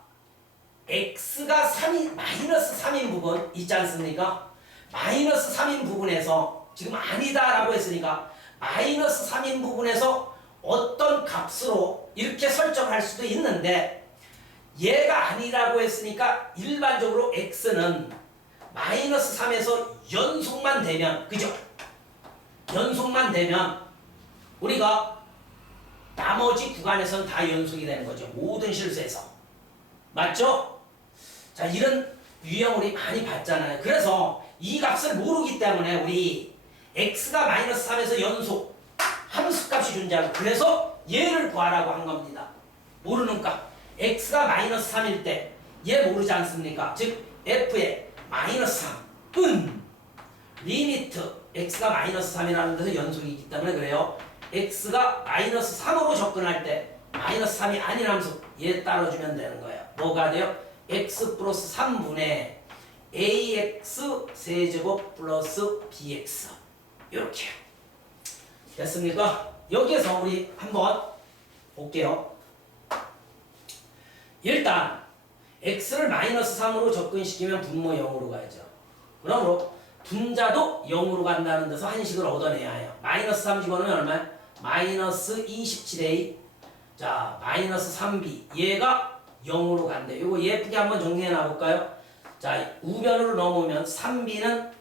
x가 3인, 마이너스 3인 부분 있지 않습니까? 마이너스 3인 부분에서 지금 아니다라고 했으니까 마이너스 3인 부분에서 어떤 값으로 이렇게 설정할 수도 있는데 얘가 아니라고 했으니까 일반적으로 x는 마이너스 3에서 연속만 되면 그죠? 연속만 되면 우리가 나머지 구간에서는 다 연속이 되는 거죠. 모든 실수에서. 맞죠? 자, 이런 유형 우리 많이 봤잖아요. 그래서 이 값을 모르기 때문에 우리 x가 마이너스 3에서 연속 함수값이 존재하고 그래서 얘를 구하라고 한 겁니다. 모르는 값. x가 마이너스 3일 때 얘 모르지 않습니까? 즉 f의 마이너스 3은 리미트 x가 마이너스 3이라는 데서 연속이기 때문에 그래요. x가 마이너스 3으로 접근할 때 마이너스 3이 아닌 함수 얘 따라주면 되는 거예요. 뭐가 돼요? x 플러스 3분의 ax 세제곱 플러스 bx 이렇게 됐습니까? 여기에서 우리 한번 볼게요. 일단 x를 마이너스 3으로 접근시키면 분모 0으로 가야죠. 그러므로 분자도 0으로 간다는 데서 한식을 얻어내야 해요. 마이너스 3 집어넣으면 얼마야? 마이너스 27a 자 마이너스 3b 얘가 0으로 간대. 이거 예쁘게 한번 정리해 놔볼까요? 자 우변으로 넘으면 3b는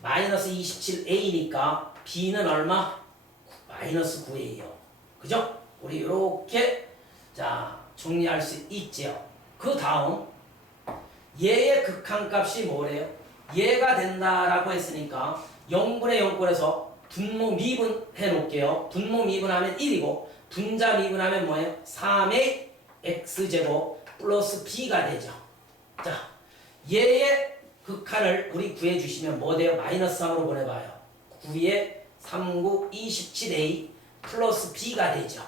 마이너스 27a니까 b는 얼마? 마이너스 9a요. 그죠? 우리 이렇게 자 정리할 수 있죠. 그 다음 얘의 극한값이 뭐래요? 얘가 된다라고 했으니까 0분의 0꼴에서 분모 미분해 놓을게요. 분모 미분하면 1이고 분자 미분하면 뭐예요? 3의 x제곱 플러스 b가 되죠. 자 얘의 극한을 우리 구해주시면 뭐 돼요? 마이너스 3으로 보내봐요. 9의 39, 27a 플러스 b가 되죠.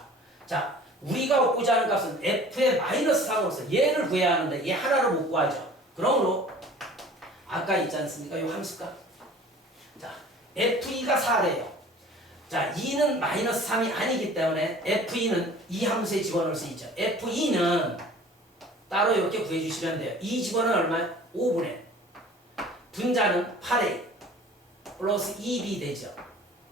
자 우리가 얻고자 하는 값은 f의 마이너스 3으로서 얘를 구해야 하는데 얘 하나를 못 구하죠. 그러므로 아까 있지 않습니까? 이 함수값. 자 f2가 4래요. 자 2는 마이너스 3이 아니기 때문에 f2는 이 함수에 집어넣을 수 있죠. f2는 따로 이렇게 구해주시면 돼요. 이 집어는 얼마야? 5분의 분자는 8a 플러스 2b 되죠.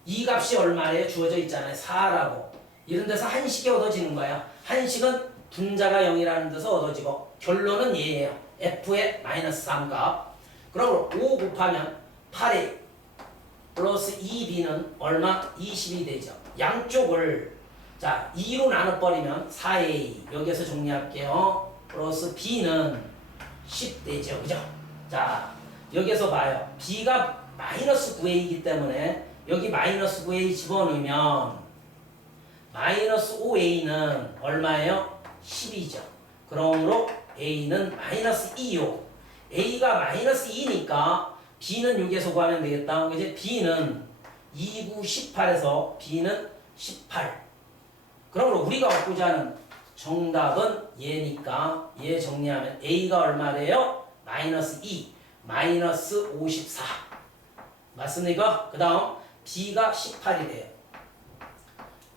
이 값이 얼마예요? 주어져 있잖아요. 4라고. 이런 데서 한식이 얻어지는 거야. 한식은 분자가 0이라는 데서 얻어지고 결론은 얘예요. f의 마이너스 3값. 그러므로 5 곱하면 8a 플러스 2b는 얼마? 20이 되죠. 양쪽을 자 2로 나눠버리면 4a 여기서 정리할게요. 플러스 b는 10 되죠. 그죠? 자 여기서 봐요. b가 마이너스 9a이기 때문에 여기 마이너스 9a 집어넣으면 마이너스 5a는 얼마예요? 10이죠. 그러므로 a는 마이너스 2요. a가 마이너스 2니까 b는 여기에서 구하면 되겠다. 이제 b는 2, 9, 18에서 b는 18. 그러므로 우리가 얻고자 하는 정답은 얘니까 얘 정리하면 a가 얼마래요? 마이너스 2, 마이너스 54. 맞습니까? 그 다음 b가 18이래요.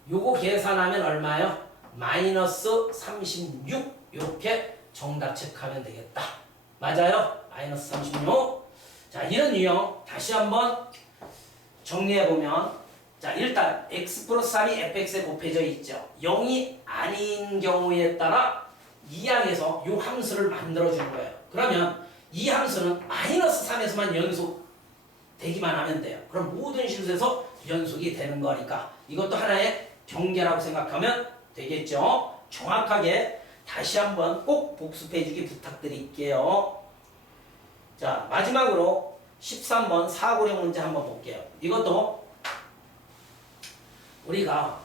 요거 계산하면 얼마요? 마이너스 36 이렇게 정답 체크하면 되겠다. 맞아요? 마이너스 36. 자 이런 유형 다시 한번 정리해보면 자 일단 x 플러스 3이 fx에 곱해져 있죠. 0이 아닌 경우에 따라 이 항에서 요 함수를 만들어주는 거예요. 그러면 이 함수는 마이너스 3에서만 연속 되기만 하면 돼요. 그럼 모든 실수에서 연속이 되는 거니까 이것도 하나의 경계라고 생각하면 되겠죠. 정확하게 다시 한번 꼭 복습해주기 부탁드릴게요. 자 마지막으로 13번 사고력 문제 한번 볼게요. 이것도 우리가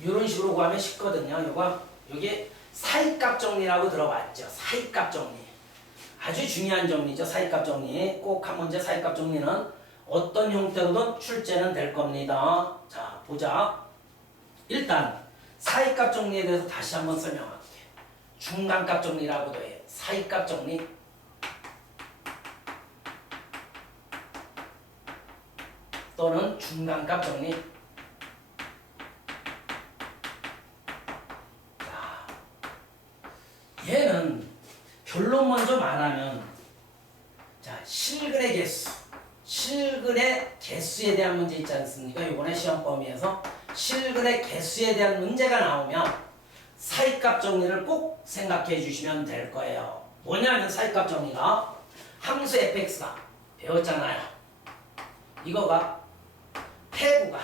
이런 식으로 구하면 쉽거든요. 여기 사이값 정리라고 들어봤죠. 사이값 정리 아주 중요한 정리죠. 사이값 정리 꼭 한 문제 사이값 정리는 어떤 형태로든 출제는 될 겁니다. 자 보자. 일단 사이값 정리에 대해서 다시 한번 설명할게요. 중간값 정리라고도 해요. 사이값 정리 또는 중간값 정리. 자, 얘는 결론 먼저 말하면 자 실근의 개수 실근의 개수에 대한 문제 있지 않습니까? 이번에 시험 범위에서 실근의 개수에 대한 문제가 나오면 사이값 정리를 꼭 생각해 주시면 될 거예요. 뭐냐면 사이값 정리가 함수 fx가 배웠잖아요. 이거가 패구가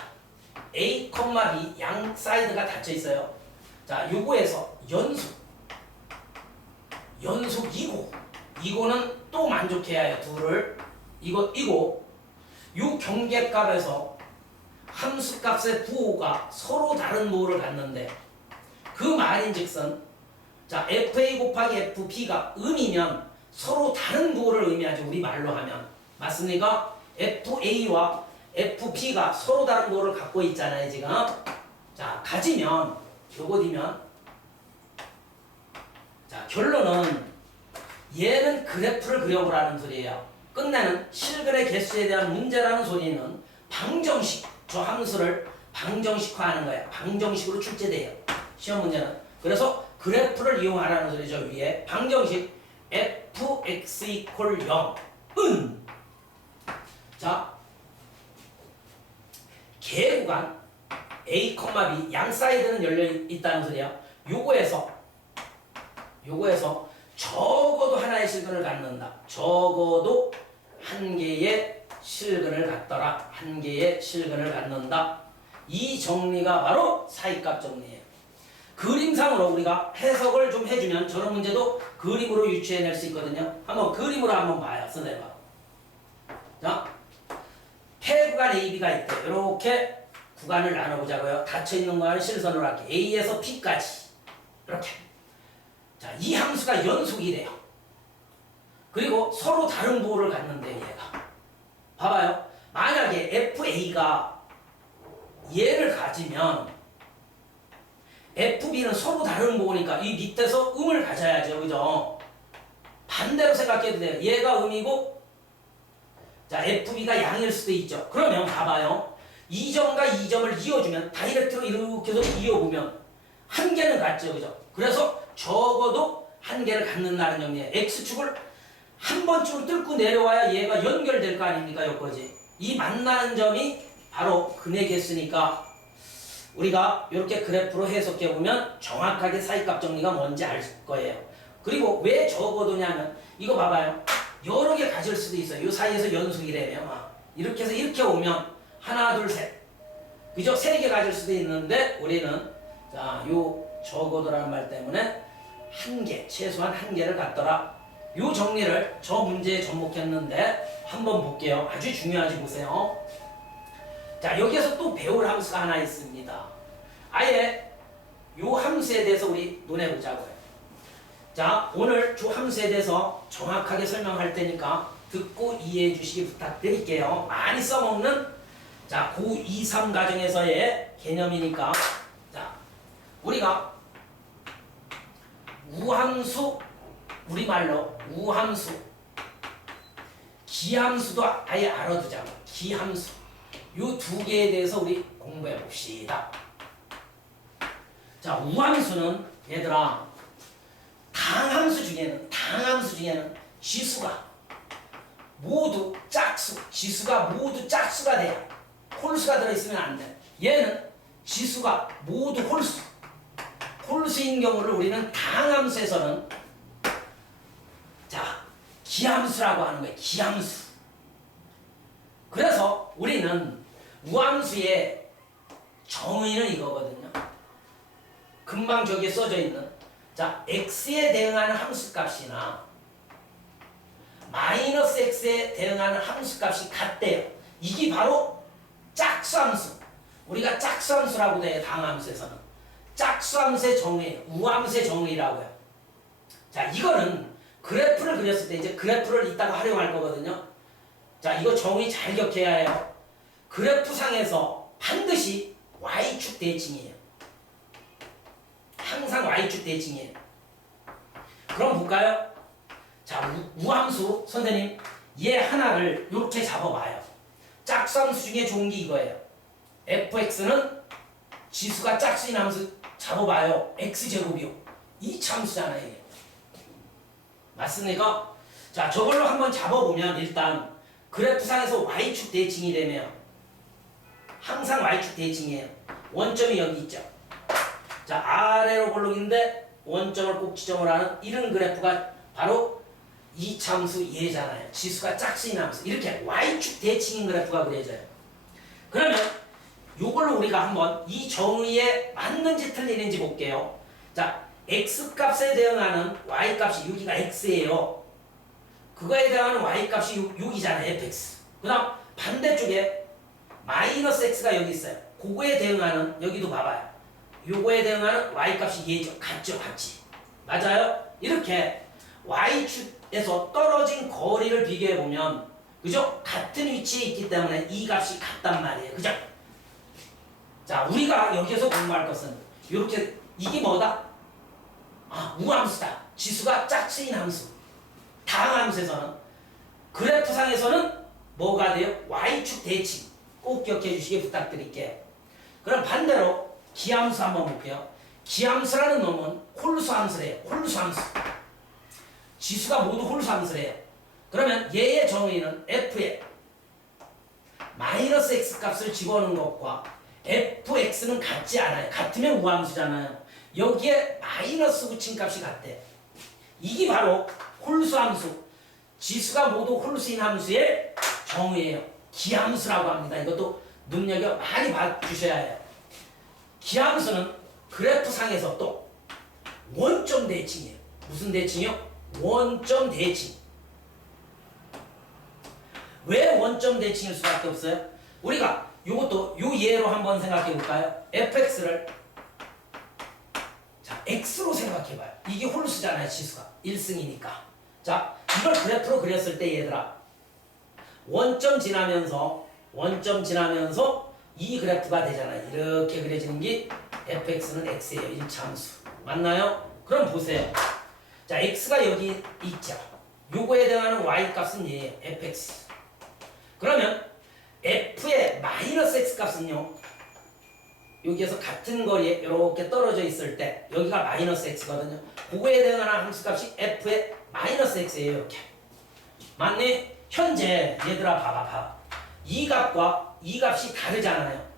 a, b 양 사이드가 닫혀 있어요. 자, 요거에서 연속 2고 또 만족해야 해요. 둘을 이거 요 경계값에서 함수값의 부호가 서로 다른 부호를 갖는데 그 말인즉슨 자 fa 곱하기 fb가 음이면 서로 다른 부호를 의미하죠. 우리 말로 하면 맞습니까? FA와 FB가 서로 다른 도를 갖고 있잖아요, 지금. 자, 가지면, 요것이면, 자, 결론은 얘는 그래프를 그려보라는 소리예요. 끝내는 실근의 개수에 대한 문제라는 소리는 방정식, 저 함수를 방정식화하는 거예요. 방정식으로 출제돼요. 시험 문제는. 그래서 그래프를 이용하라는 소리죠. 위에 방정식 fx 이퀄 0은 자 개구간 a, b 양 사이드는 열려 있다는 소리야. 요거에서 적어도 하나의 실근을 갖는다. 적어도 한 개의 실근을 갖더라. 한 개의 실근을 갖는다. 이 정리가 바로 사이값 정리예요. 그림상으로 우리가 해석을 좀 해주면 저런 문제도 그림으로 유추해낼 수 있거든요. 한번 그림으로 한번 봐요. 선생님. 자, 폐구간 AB가 있대. 이렇게 구간을 나눠보자고요. 닫혀있는 구간을 실선으로 할게. A에서 P까지. 이렇게. 자, 이 함수가 연속이래요. 그리고 서로 다른 부호를 갖는데 얘가. 봐봐요. 만약에 FA가 얘를 가지면 FB는 서로 다른 부호니까 이 밑에서 음을 가져야죠. 그죠? 반대로 생각해도 돼요. 얘가 음이고 자, FB가 양일 수도 있죠. 그러면 봐봐요. 2점과 2점을 이어주면 다이렉트로 이렇게 해서 이어보면 한 개는 같죠. 그죠? 그래서 적어도 한 개를 갖는다는 정리예요. X축을 한 번쯤 뚫고 내려와야 얘가 연결될 거 아닙니까? 여기까지. 이 만나는 점이 바로 근의 개수니까 우리가 이렇게 그래프로 해석해보면 정확하게 사이값 정리가 뭔지 알 거예요. 그리고 왜 적어도냐면 이거 봐봐요. 여러 개 가질 수도 있어요. 이 사이에서 연속이래요. 이렇게 해서 이렇게 오면 하나, 둘, 셋. 그죠? 세 개 가질 수도 있는데 우리는 자, 요 적어도라는 말 때문에 한 개, 최소한 한 개를 갖더라. 요 정리를 저 문제에 접목했는데 한번 볼게요. 아주 중요하지 보세요. 자, 여기에서 또 배울 함수가 하나 있습니다. 아예 요 함수에 대해서 우리 논해보자고요. 자, 오늘 저 함수에 대해서 정확하게 설명할 테니까 듣고 이해해 주시기 부탁드릴게요. 많이 써먹는 자, 고2, 3 과정에서의 개념이니까 자, 우리가 우함수, 우리말로 우함수, 기함수도 아예 알아두자고. 기함수. 요 두 개에 대해서 우리 공부해 봅시다. 자, 우함수는 얘들아 당함수 중에는 지수가 모두 짝수, 지수가 모두 짝수가 돼야 홀수가 들어있으면 안 돼. 얘는 지수가 모두 홀수인 경우를 우리는 당함수에서는 자, 기함수라고 하는 거예요. 기함수. 그래서 우리는 우함수의 정의는 이거거든요. 금방 저기에 써져 있는 자, x에 대응하는 함수값이나 마이너스 x에 대응하는 함수값이 같대요. 이게 바로 짝수함수. 우리가 짝수함수라고 해요. 당함수에서는. 짝수함수의 정의, 우함수의 정의라고요. 자, 이거는 그래프를 그렸을 때 이제 그래프를 이따가 활용할 거거든요. 자, 이거 정의 잘 기억해야 해요. 그래프상에서 반드시 y축 대칭이에요. 항상 y축 대칭이에요. 그럼 볼까요? 자, 우함수 선생님 얘 하나를 이렇게 잡아봐요. 짝수함수 중에 좋은 게 이거예요. fx는 지수가 짝수인 함수 잡아봐요. x제곱이요. 이 참수잖아요. 이게. 맞습니까? 자, 저걸로 한번 잡아보면 일단 그래프상에서 y축 대칭이 되면 항상 y축 대칭이에요. 원점이 여기 있죠. 자, 아래로 볼록인데 원점을 꼭 지정을 하는 이런 그래프가 바로 이 참수 얘잖아요. 지수가 짝수인 함수. 이렇게 y축 대칭인 그래프가 그려져요. 그러면 요걸로 우리가 한번 이 정의에 맞는지 틀리는지 볼게요. 자, x값에 대응하는 y값이 여기가 x예요. 그거에 대응하는 y값이 6이잖아요. fx. 그 다음 반대쪽에 마이너스 x가 여기 있어요. 그거에 대응하는 여기도 봐봐요. 요거에 대응하는 y값이 얘죠. 같죠. 같지. 맞아요? 이렇게 y축에서 떨어진 거리를 비교해보면 그죠? 같은 위치에 있기 때문에 이 값이 같단 말이에요. 그죠? 자, 우리가 여기서 공부할 것은 이렇게 이게 뭐다? 아, 우함수다. 지수가 짝수인 함수. 다음 함수에서는 그래프상에서는 뭐가 돼요? y축 대칭. 꼭 기억해 주시기 부탁드릴게요. 그럼 반대로 기함수 한번 볼게요. 기함수라는 놈은 홀수 함수래요. 홀수 함수. 지수가 모두 홀수 함수래요. 그러면 얘의 정의는 f에 마이너스 x 값을 집어넣는 것과 fx는 같지 않아요. 같으면 우함수잖아요. 여기에 마이너스 붙인 값이 같대. 이게 바로 홀수 함수. 지수가 모두 홀수인 함수의 정의예요. 기함수라고 합니다. 이것도 눈여겨 많이 봐주셔야 해요. 기함수는 그래프상에서 또 원점 대칭이에요. 무슨 대칭이요? 원점 대칭. 왜 원점 대칭일 수밖에 없어요? 우리가 이것도 요 예로 한번 생각해 볼까요? fx를 자 x로 생각해 봐요. 이게 홀수잖아요. 지수가 1승이니까. 자 이걸 그래프로 그렸을 때 얘들아 원점 지나면서 이 그래프가 되잖아요. 이렇게 그려지는 게 fx는 x예요. 1차 함수. 맞나요? 그럼 보세요. 자 x가 여기 있죠. 요거에 해당하는 y 값은 얘예요. fx. 그러면 f의 마이너스 x 값은요. 여기에서 같은 거리에 이렇게 떨어져 있을 때 여기가 마이너스 x거든요. 그거에 해당하는 함수 값이 f의 마이너스 x예요. 이렇게. 맞니? 현재 얘들아 봐봐. 이 값과 이 값이 다르잖아요.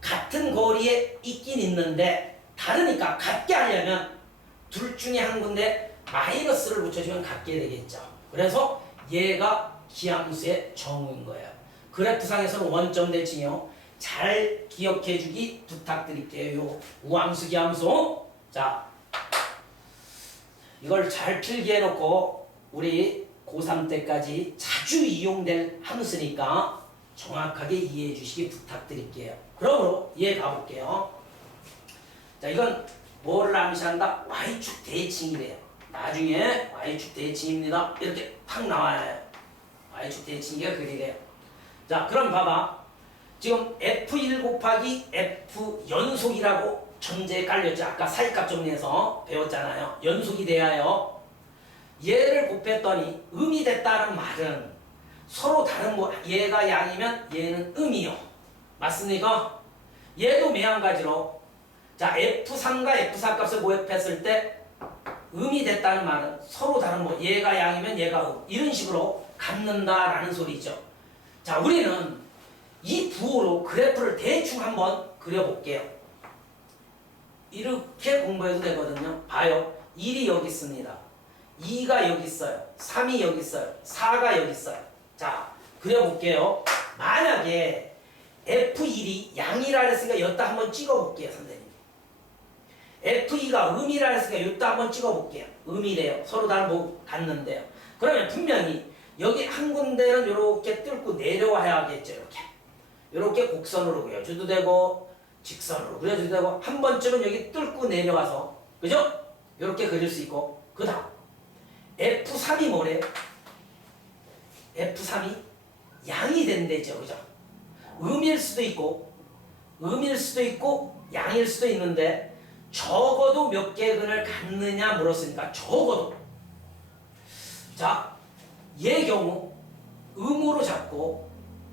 같은 거리에 있긴 있는데 다르니까 같게 하려면 둘 중에 한 군데 마이너스를 붙여주면 같게 되겠죠. 그래서 얘가 기함수의 정의인 거예요. 그래프상에서는 원점 대칭이요. 잘 기억해 주기 부탁드릴게요. 우함수 기함수. 자 이걸 잘 필기해 놓고 우리 고3 때까지 자주 이용될 함수니까 정확하게 이해해 주시기 부탁드릴게요. 그러므로 이해 가볼게요. 자 이건 뭐를 암시한다? y축 대칭이래요. 나중에 y축 대칭입니다. 이렇게 탁 나와요. y축 대칭이가 그리래요. 자 그럼 봐봐. 지금 f1 곱하기 f 연속이라고 전제에 깔렸죠. 아까 사이값 정리해서 배웠잖아요. 연속이 돼야요. 얘를 곱했더니 음이 됐다는 말은 서로 다른 얘가 양이면 얘는 음이요. 맞습니까? 얘도 매한가지로 자 f3과 f4 값을 고입했을 때 음이 됐다는 말은 서로 다른 얘가 양이면 얘가 음 이런 식으로 갖는다라는 소리죠. 자 우리는 이 부호로 그래프를 대충 한번 그려볼게요. 이렇게 공부해도 되거든요. 봐요. 1이 여기 있습니다. 2가 여기 있어요. 3이 여기 있어요. 4가 여기 있어요. 자 그려볼게요. 만약에 F1이 양이라 했으니까 여기다 한번 찍어볼게요. 선생님. F2가 음이라 했으니까 여기다 한번 찍어볼게요. 음이래요. 서로 다른 같는데요. 그러면 분명히 여기 한 군데는 이렇게 뚫고 내려와야겠죠. 이렇게 곡선으로 그려줘도 되고 직선으로 그려줘도 되고 한 번쯤은 여기 뚫고 내려와서 그죠? 이렇게 그릴 수 있고 그 다음 F3이 뭐래요? F3이 양이 된대죠. 그죠? 음일 수도 있고 양일 수도 있는데 적어도 몇 개의 근을 갖느냐 물었으니까 적어도 자 얘 경우 음으로 잡고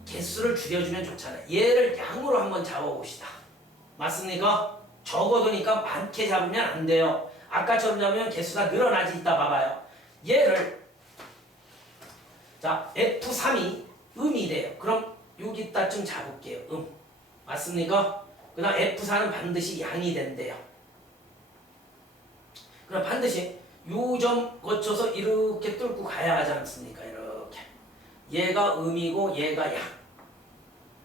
개수를 줄여주면 좋잖아요. 얘를 양으로 한번 잡아봅시다. 맞습니까? 적어도니까 많게 잡으면 안 돼요. 아까처럼 잡으면 개수가 늘어나지. 이따 봐봐요. 얘를 자 F3이 음이래요. 그럼 여기다쯤 잡을게요. 맞습니까? 그 다음 F4는 반드시 양이 된대요. 그럼 반드시 요 점 거쳐서 이렇게 뚫고 가야 하지 않습니까? 이렇게 얘가 음이고 얘가 양.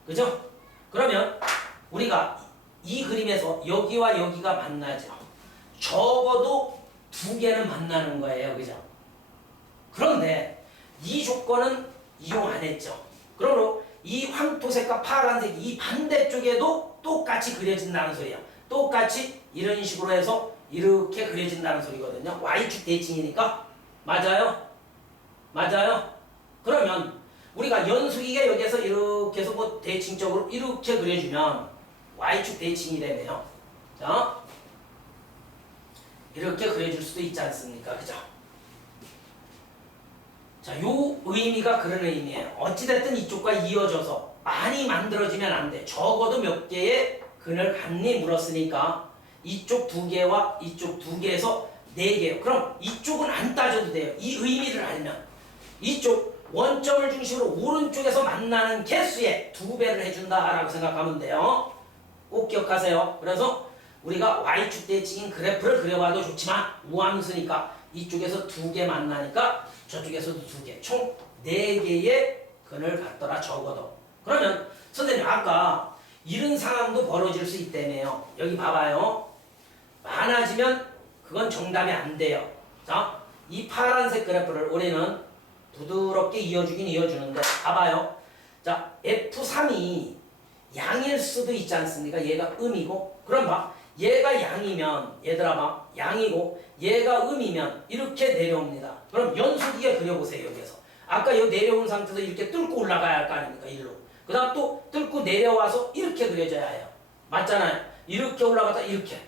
그죠? 그러면 우리가 이 그림에서 여기와 여기가 만나죠. 적어도 두 개는 만나는 거예요. 그죠? 그런데 이 조건은 이용 안 했죠. 그러므로 이 황토색과 파란색 이 반대쪽에도 똑같이 그려진다는 소리야. 똑같이 이런 식으로 해서 이렇게 그려진다는 소리거든요. y축 대칭이니까. 맞아요? 맞아요? 그러면 우리가 연수기가 여기에서 이렇게 해서 뭐 대칭적으로 이렇게 그려주면 Y축 대칭이 되네요. 자, 이렇게 그려줄 수도 있지 않습니까? 그죠? 자, 요 의미가 그런 의미예요. 어찌됐든 이쪽과 이어져서 많이 만들어지면 안 돼. 적어도 몇 개의 근을 갖니 물었으니까 이쪽 두 개와 이쪽 두 개에서 네 개요. 그럼 이쪽은 안 따져도 돼요. 이 의미를 알면. 이쪽 원점을 중심으로 오른쪽에서 만나는 개수의 2배를 해준다라고 생각하면 돼요. 꼭 기억하세요. 그래서 우리가 Y축 대칭인 그래프를 그려봐도 좋지만 우함수니까 이쪽에서 2개 만나니까 저쪽에서도 2개, 총 4개의 근을 갖더라 적어도. 그러면 선생님 아까 이런 상황도 벌어질 수 있다며요. 여기 봐봐요. 많아지면 그건 정답이 안 돼요. 자, 이 파란색 그래프를 우리는 부드럽게 이어주긴 이어주는데 봐봐요. 자, F3이 양일 수도 있지 않습니까? 얘가 음이고 그럼 봐. 얘가 양이면 얘들아 봐. 양이고 얘가 음이면 이렇게 내려옵니다. 그럼 연수기에 그려보세요. 여기에서. 아까 여기 내려온 상태에서 이렇게 뚫고 올라가야 할 거 아닙니까? 일로. 그 다음 또 뚫고 내려와서 이렇게 그려져야 해요. 맞잖아요. 이렇게 올라갔다 이렇게.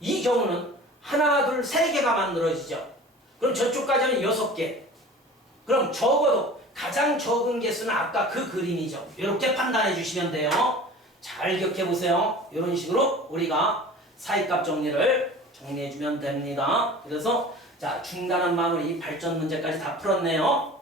이 경우는 하나, 둘, 세 개가 만들어지죠. 그럼 저쪽까지 하면 6개. 그럼 적어도 가장 적은 개수는 아까 그 그림이죠. 이렇게 판단해 주시면 돼요. 잘 기억해 보세요. 이런 식으로 우리가 사이값 정리를 정리해 주면 됩니다. 그래서 자, 중단한 마무리 발전 문제까지 다 풀었네요.